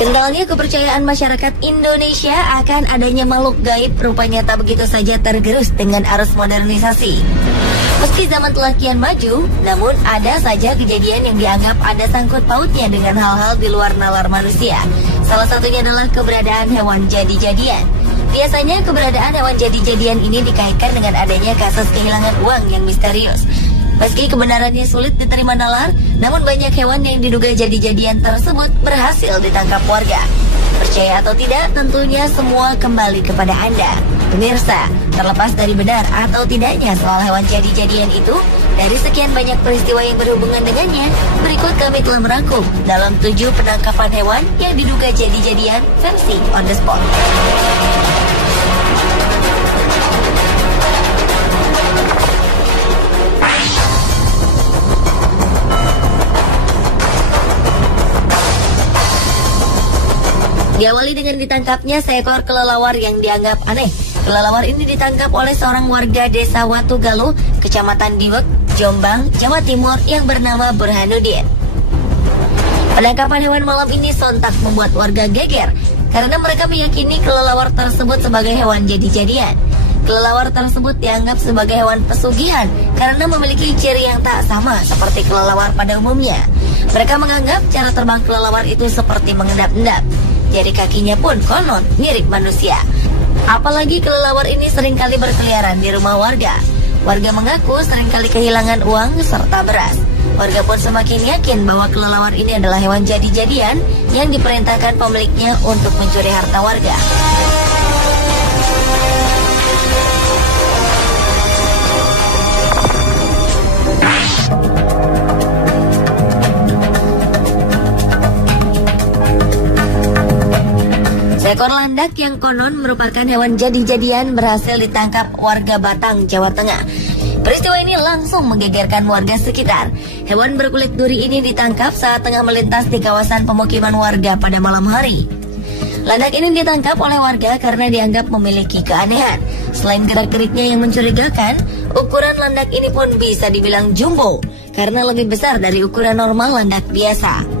Kentalnya kepercayaan masyarakat Indonesia akan adanya makhluk gaib rupanya tak begitu saja tergerus dengan arus modernisasi. Meski zaman telah kian maju, namun ada saja kejadian yang dianggap ada sangkut pautnya dengan hal-hal di luar nalar manusia. Salah satunya adalah keberadaan hewan jadi-jadian. Biasanya keberadaan hewan jadi-jadian ini dikaitkan dengan adanya kasus kehilangan uang yang misterius. Meski kebenarannya sulit diterima nalar, namun banyak hewan yang diduga jadi-jadian tersebut berhasil ditangkap warga. Percaya atau tidak, tentunya semua kembali kepada Anda. Pemirsa, terlepas dari benar atau tidaknya soal hewan jadi-jadian itu, dari sekian banyak peristiwa yang berhubungan dengannya, berikut kami telah merangkum dalam 7 penangkapan hewan yang diduga jadi-jadian versi on the spot. Diawali dengan ditangkapnya seekor kelelawar yang dianggap aneh. Kelelawar ini ditangkap oleh seorang warga desa Watugaluh, Kecamatan Diwek, Jombang, Jawa Timur yang bernama Burhanuddin. Penangkapan hewan malam ini sontak membuat warga geger karena mereka meyakini kelelawar tersebut sebagai hewan jadi-jadian. Kelelawar tersebut dianggap sebagai hewan pesugihan karena memiliki ciri yang tak sama seperti kelelawar pada umumnya. Mereka menganggap cara terbang kelelawar itu seperti mengendap-endap. Jari kakinya pun konon mirip manusia. Apalagi kelelawar ini seringkali berkeliaran di rumah warga. Warga mengaku seringkali kehilangan uang serta beras. Warga pun semakin yakin bahwa kelelawar ini adalah hewan jadi-jadian yang diperintahkan pemiliknya untuk mencuri harta warga. Seekor landak yang konon merupakan hewan jadi-jadian berhasil ditangkap warga Batang, Jawa Tengah. Peristiwa ini langsung menggegerkan warga sekitar. Hewan berkulit duri ini ditangkap saat tengah melintas di kawasan pemukiman warga pada malam hari. Landak ini ditangkap oleh warga karena dianggap memiliki keanehan. Selain gerak-geriknya yang mencurigakan, ukuran landak ini pun bisa dibilang jumbo karena lebih besar dari ukuran normal landak biasa.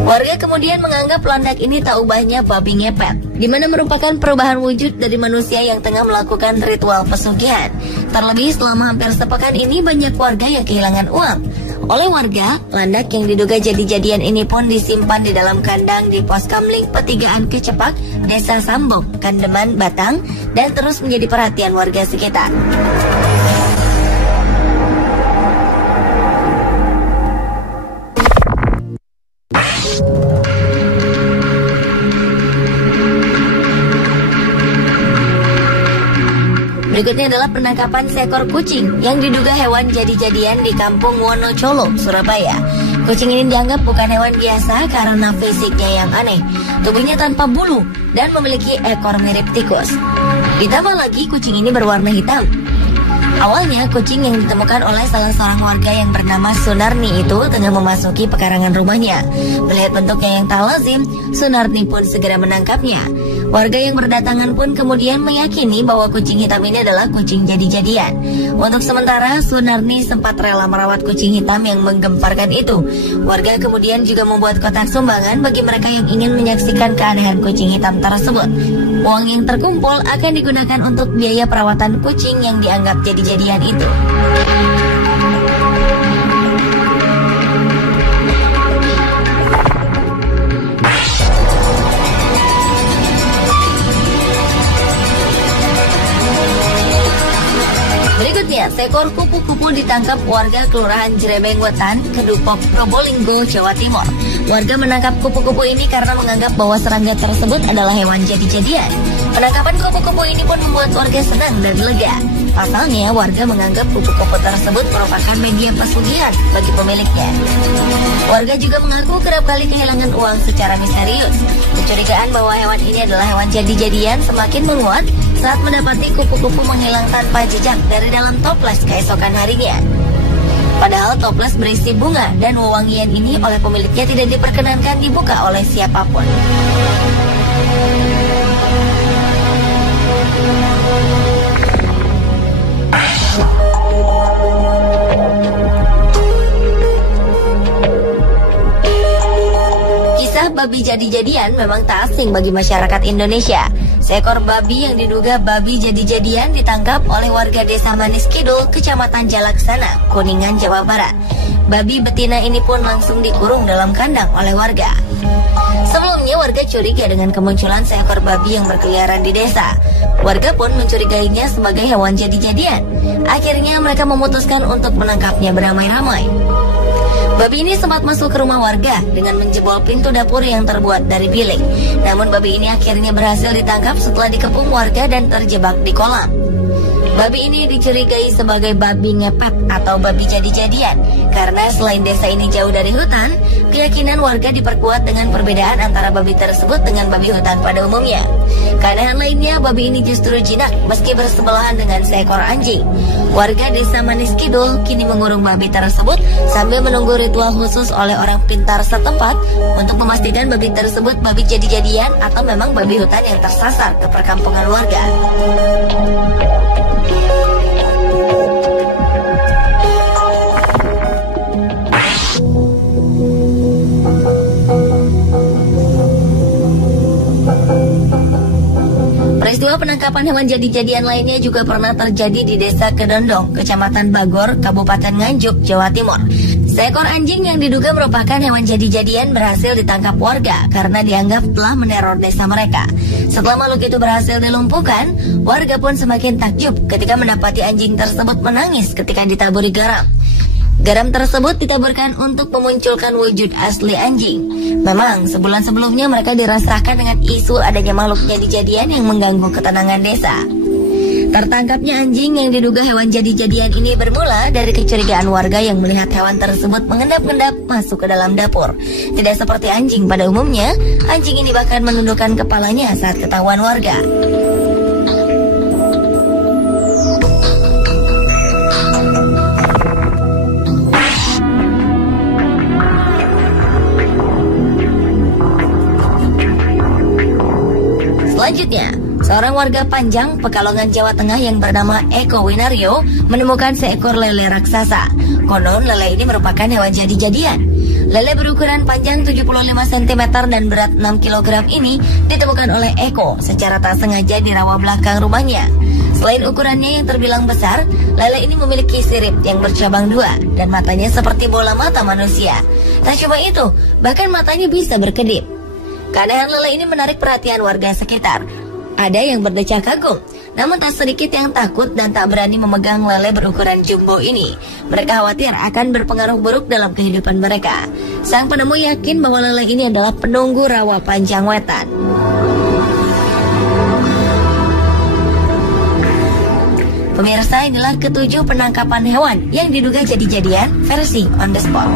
Warga kemudian menganggap landak ini tak ubahnya babi ngepet, di mana merupakan perubahan wujud dari manusia yang tengah melakukan ritual pesugihan. Terlebih selama hampir sepekan ini banyak warga yang kehilangan uang. Oleh warga, landak yang diduga jadi-jadian ini pun disimpan di dalam kandang di pos Kamling Petigaan Kecepak, Desa Sambong, Kandeman, Batang, dan terus menjadi perhatian warga sekitar. Berikutnya adalah penangkapan seekor kucing yang diduga hewan jadi-jadian di Kampung Wonocolo, Surabaya. Kucing ini dianggap bukan hewan biasa karena fisiknya yang aneh. Tubuhnya tanpa bulu dan memiliki ekor mirip tikus. Ditambah lagi kucing ini berwarna hitam. Awalnya kucing yang ditemukan oleh salah seorang warga yang bernama Sunarni itu tengah memasuki pekarangan rumahnya. Melihat bentuknya yang tak lazim, Sunarni pun segera menangkapnya. Warga yang berdatangan pun kemudian meyakini bahwa kucing hitam ini adalah kucing jadi-jadian. Untuk sementara, Sunarni sempat rela merawat kucing hitam yang menggemparkan itu. Warga kemudian juga membuat kotak sumbangan bagi mereka yang ingin menyaksikan keanehan kucing hitam tersebut. Uang yang terkumpul akan digunakan untuk biaya perawatan kucing yang dianggap jadi-jadian itu. Berikutnya, seekor kupu-kupu ditangkap warga Kelurahan Jerebeng Wetan, Kedupok, Probolinggo, Jawa Timur. Warga menangkap kupu-kupu ini karena menganggap bahwa serangga tersebut adalah hewan jadi-jadian. Penangkapan kupu-kupu ini pun membuat warga senang dan lega. Pasalnya, warga menganggap kupu-kupu tersebut merupakan media pesugihan bagi pemiliknya. Warga juga mengaku kerap kali kehilangan uang secara misterius. Kecurigaan bahwa hewan ini adalah hewan jadi-jadian semakin menguat saat mendapati kupu-kupu menghilang tanpa jejak dari dalam toples keesokan harinya. Padahal toples berisi bunga dan wewangian ini oleh pemiliknya tidak diperkenankan dibuka oleh siapapun. babi jadi-jadian memang tak asing bagi masyarakat Indonesia. Seekor babi yang diduga babi jadi-jadian ditangkap oleh warga Desa Manis Kidul, Kecamatan Jalaksana, Kuningan, Jawa Barat. Babi betina ini pun langsung dikurung dalam kandang oleh warga. Sebelumnya warga curiga dengan kemunculan seekor babi yang berkeliaran di desa. Warga pun mencurigainya sebagai hewan jadi-jadian. Akhirnya mereka memutuskan untuk menangkapnya beramai-ramai. Babi ini sempat masuk ke rumah warga dengan menjebol pintu dapur yang terbuat dari bilik. Namun babi ini akhirnya berhasil ditangkap setelah dikepung warga dan terjebak di kolam. Babi ini dicurigai sebagai babi ngepet atau babi jadi-jadian karena selain desa ini jauh dari hutan, keyakinan warga diperkuat dengan perbedaan antara babi tersebut dengan babi hutan pada umumnya. Keanehan lainnya, babi ini justru jinak meski bersebelahan dengan seekor anjing. Warga Desa Manis Kidul kini mengurung babi tersebut sambil menunggu ritual khusus oleh orang pintar setempat untuk memastikan babi tersebut babi jadi-jadian atau memang babi hutan yang tersasar ke perkampungan warga. Peristiwa penangkapan hewan jadi-jadian lainnya juga pernah terjadi di Desa Kedondong, Kecamatan Bagor, Kabupaten Nganjuk, Jawa Timur. Seekor anjing yang diduga merupakan hewan jadi-jadian berhasil ditangkap warga karena dianggap telah meneror desa mereka. Setelah makhluk itu berhasil dilumpuhkan, warga pun semakin takjub ketika mendapati anjing tersebut menangis ketika ditaburi garam. Garam tersebut ditaburkan untuk memunculkan wujud asli anjing. Memang sebulan sebelumnya mereka dirasakan dengan isu adanya makhluk jadi-jadian yang mengganggu ketenangan desa. Tertangkapnya anjing yang diduga hewan jadi-jadian ini bermula dari kecurigaan warga yang melihat hewan tersebut mengendap-endap masuk ke dalam dapur. Tidak seperti anjing pada umumnya, anjing ini bahkan menundukkan kepalanya saat ketahuan warga. Selanjutnya, seorang warga Panjang, Pekalongan, Jawa Tengah yang bernama Eko Winario menemukan seekor lele raksasa. Konon lele ini merupakan hewan jadi-jadian. Lele berukuran panjang 75 cm dan berat 6 kg ini ditemukan oleh Eko secara tak sengaja di rawa belakang rumahnya. Selain ukurannya yang terbilang besar, lele ini memiliki sirip yang bercabang dua dan matanya seperti bola mata manusia. Tak cuma itu, bahkan matanya bisa berkedip. Keanehan lele ini menarik perhatian warga sekitar. Ada yang berdecak kagum, namun tak sedikit yang takut dan tak berani memegang lele berukuran jumbo ini. Mereka khawatir akan berpengaruh buruk dalam kehidupan mereka. Sang penemu yakin bahwa lele ini adalah penunggu rawa Panjang Wetan. Pemirsa, inilah ketujuh penangkapan hewan yang diduga jadi-jadian versi on the spot.